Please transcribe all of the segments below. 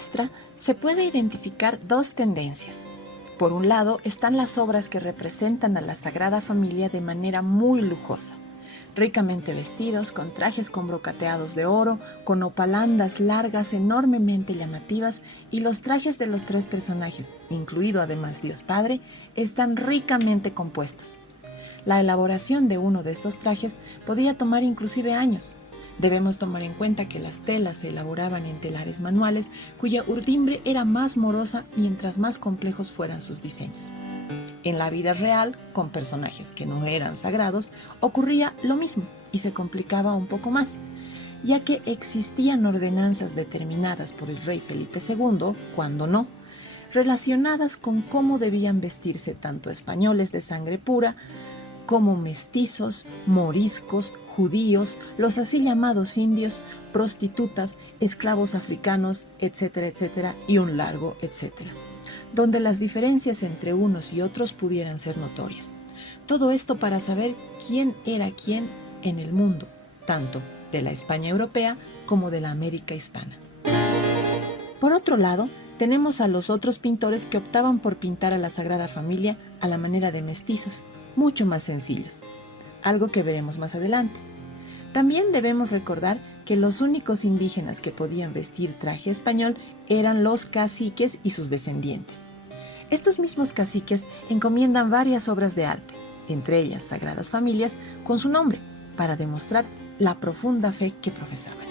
muestra se puede identificar dos tendencias. Por un lado están las obras que representan a la Sagrada Familia de manera muy lujosa, ricamente vestidos, con trajes con brocateados de oro, con opalandas largas enormemente llamativas, y los trajes de los tres personajes, incluido además Dios Padre, están ricamente compuestos. La elaboración de uno de estos trajes podía tomar inclusive años. Debemos tomar en cuenta que las telas se elaboraban en telares manuales, cuya urdimbre era más morosa mientras más complejos fueran sus diseños. En la vida real, con personajes que no eran sagrados, ocurría lo mismo y se complicaba un poco más, ya que existían ordenanzas determinadas por el rey Felipe II, cuando no, relacionadas con cómo debían vestirse tanto españoles de sangre pura como mestizos, moriscos, judíos, los así llamados indios, prostitutas, esclavos africanos, etcétera, etcétera, y un largo etcétera, donde las diferencias entre unos y otros pudieran ser notorias. Todo esto para saber quién era quién en el mundo, tanto de la España europea como de la América hispana. Por otro lado, tenemos a los otros pintores que optaban por pintar a la Sagrada Familia a la manera de mestizos, mucho más sencillos, algo que veremos más adelante. También debemos recordar que los únicos indígenas que podían vestir traje español eran los caciques y sus descendientes. Estos mismos caciques encomiendan varias obras de arte, entre ellas Sagradas Familias, con su nombre, para demostrar la profunda fe que profesaban.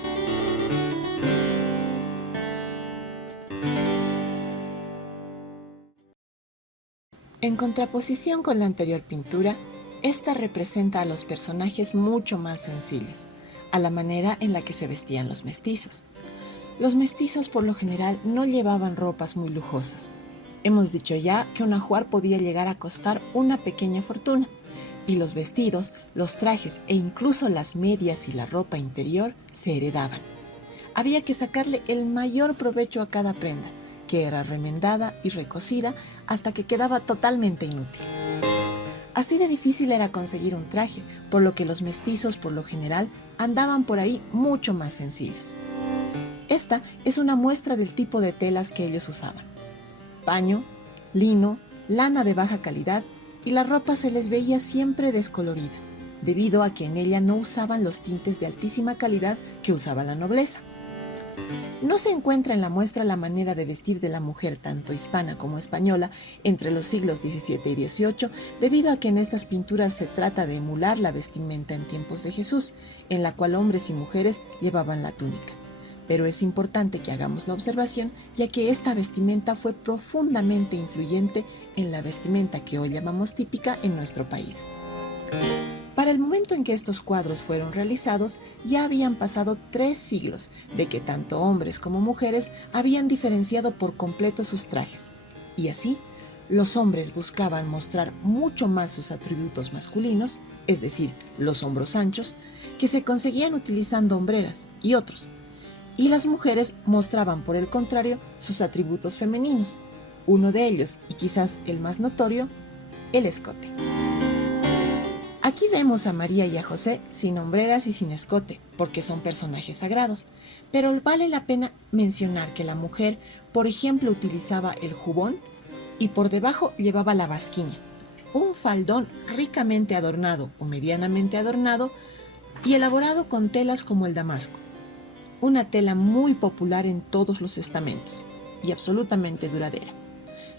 En contraposición con la anterior pintura, esta representa a los personajes mucho más sencillos, a la manera en la que se vestían los mestizos. Los mestizos por lo general no llevaban ropas muy lujosas. Hemos dicho ya que un ajuar podía llegar a costar una pequeña fortuna, y los vestidos, los trajes e incluso las medias y la ropa interior se heredaban. Había que sacarle el mayor provecho a cada prenda, que era remendada y recosida hasta que quedaba totalmente inútil. Así de difícil era conseguir un traje, por lo que los mestizos por lo general andaban por ahí mucho más sencillos. Esta es una muestra del tipo de telas que ellos usaban: paño, lino, lana de baja calidad, y la ropa se les veía siempre descolorida, debido a que en ella no usaban los tintes de altísima calidad que usaba la nobleza. No se encuentra en la muestra la manera de vestir de la mujer tanto hispana como española entre los siglos XVII y XVIII, debido a que en estas pinturas se trata de emular la vestimenta en tiempos de Jesús, en la cual hombres y mujeres llevaban la túnica. Pero es importante que hagamos la observación, ya que esta vestimenta fue profundamente influyente en la vestimenta que hoy llamamos típica en nuestro país. Para el momento en que estos cuadros fueron realizados, ya habían pasado 3 siglos de que tanto hombres como mujeres habían diferenciado por completo sus trajes, y así los hombres buscaban mostrar mucho más sus atributos masculinos, es decir, los hombros anchos, que se conseguían utilizando hombreras y otros, y las mujeres mostraban por el contrario sus atributos femeninos, uno de ellos, y quizás el más notorio, el escote. Aquí vemos a María y a José sin hombreras y sin escote, porque son personajes sagrados, pero vale la pena mencionar que la mujer, por ejemplo, utilizaba el jubón y por debajo llevaba la basquiña, un faldón ricamente adornado o medianamente adornado y elaborado con telas como el damasco, una tela muy popular en todos los estamentos y absolutamente duradera,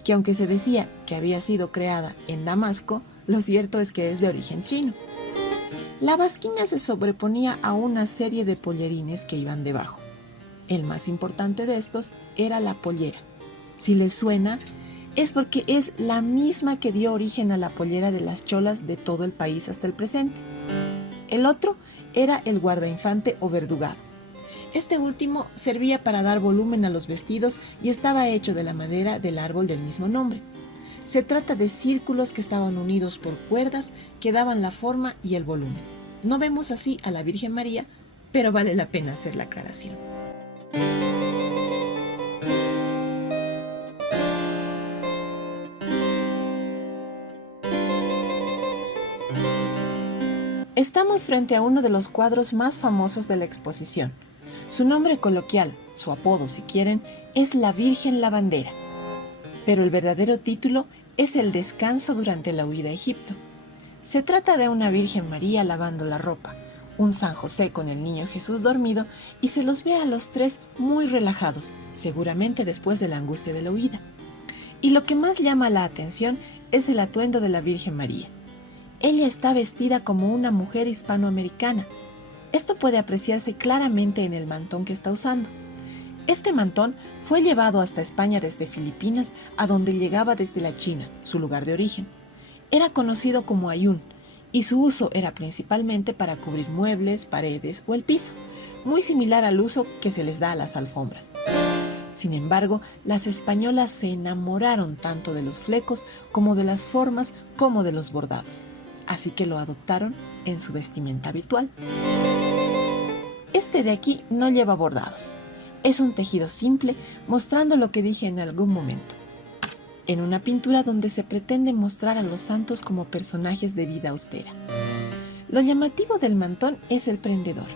que aunque se decía que había sido creada en Damasco, lo cierto es que es de origen chino. La basquiña se sobreponía a una serie de pollerines que iban debajo. El más importante de estos era la pollera. Si les suena, es porque es la misma que dio origen a la pollera de las cholas de todo el país hasta el presente. El otro era el guardainfante o verdugado. Este último servía para dar volumen a los vestidos y estaba hecho de la madera del árbol del mismo nombre. Se trata de círculos que estaban unidos por cuerdas que daban la forma y el volumen. No vemos así a la Virgen María, pero vale la pena hacer la aclaración. Estamos frente a uno de los cuadros más famosos de la exposición. Su nombre coloquial, su apodo si quieren, es la Virgen Lavandera, pero el verdadero título es el descanso durante la huida a Egipto. Se trata de una Virgen María lavando la ropa, un San José con el niño Jesús dormido y se los ve a los tres muy relajados, seguramente después de la angustia de la huida. Y lo que más llama la atención es el atuendo de la Virgen María. Ella está vestida como una mujer hispanoamericana. Esto puede apreciarse claramente en el mantón que está usando. Este mantón fue llevado hasta España desde Filipinas, a donde llegaba desde la China, su lugar de origen. Era conocido como ayún, y su uso era principalmente para cubrir muebles, paredes o el piso, muy similar al uso que se les da a las alfombras. Sin embargo, las españolas se enamoraron tanto de los flecos como de las formas como de los bordados, así que lo adoptaron en su vestimenta habitual. Este de aquí no lleva bordados. Es un tejido simple, mostrando lo que dije en algún momento. En una pintura donde se pretende mostrar a los santos como personajes de vida austera. Lo llamativo del mantón es el prendedor.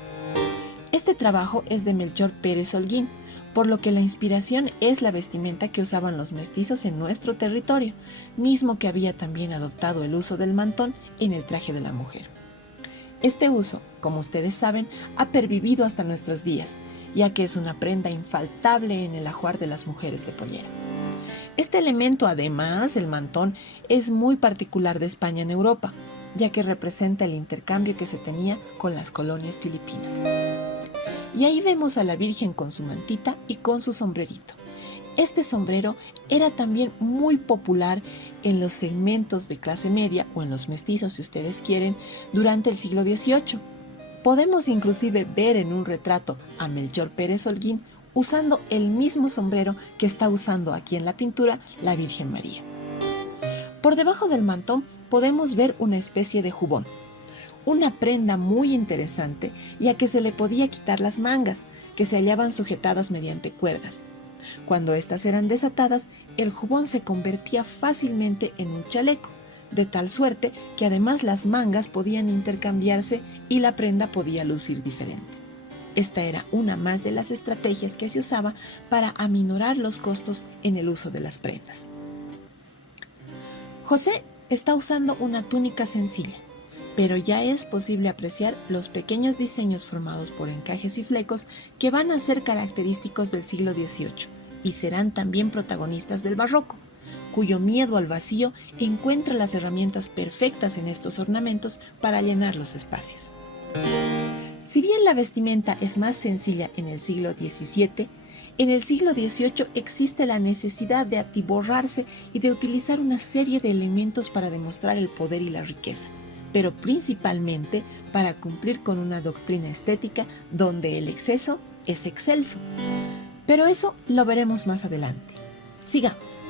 Este trabajo es de Melchor Pérez Holguín, por lo que la inspiración es la vestimenta que usaban los mestizos en nuestro territorio, mismo que había también adoptado el uso del mantón en el traje de la mujer. Este uso, como ustedes saben, ha pervivido hasta nuestros días, ya que es una prenda infaltable en el ajuar de las mujeres de pollera. Este elemento, además, el mantón, es muy particular de España en Europa, ya que representa el intercambio que se tenía con las colonias filipinas. Y ahí vemos a la Virgen con su mantita y con su sombrerito. Este sombrero era también muy popular en los segmentos de clase media o en los mestizos, si ustedes quieren, durante el siglo XVIII. Podemos inclusive ver en un retrato a Melchor Pérez Holguín usando el mismo sombrero que está usando aquí en la pintura la Virgen María. Por debajo del mantón podemos ver una especie de jubón, una prenda muy interesante ya que se le podía quitar las mangas, que se hallaban sujetadas mediante cuerdas. Cuando éstas eran desatadas, el jubón se convertía fácilmente en un chaleco, de tal suerte que además las mangas podían intercambiarse y la prenda podía lucir diferente. Esta era una más de las estrategias que se usaba para aminorar los costos en el uso de las prendas. José está usando una túnica sencilla, pero ya es posible apreciar los pequeños diseños formados por encajes y flecos que van a ser característicos del siglo XVIII y serán también protagonistas del barroco, cuyo miedo al vacío encuentra las herramientas perfectas en estos ornamentos para llenar los espacios. Si bien la vestimenta es más sencilla en el siglo XVII, en el siglo XVIII existe la necesidad de atiborrarse y de utilizar una serie de elementos para demostrar el poder y la riqueza, pero principalmente para cumplir con una doctrina estética donde el exceso es excelso. Pero eso lo veremos más adelante. Sigamos.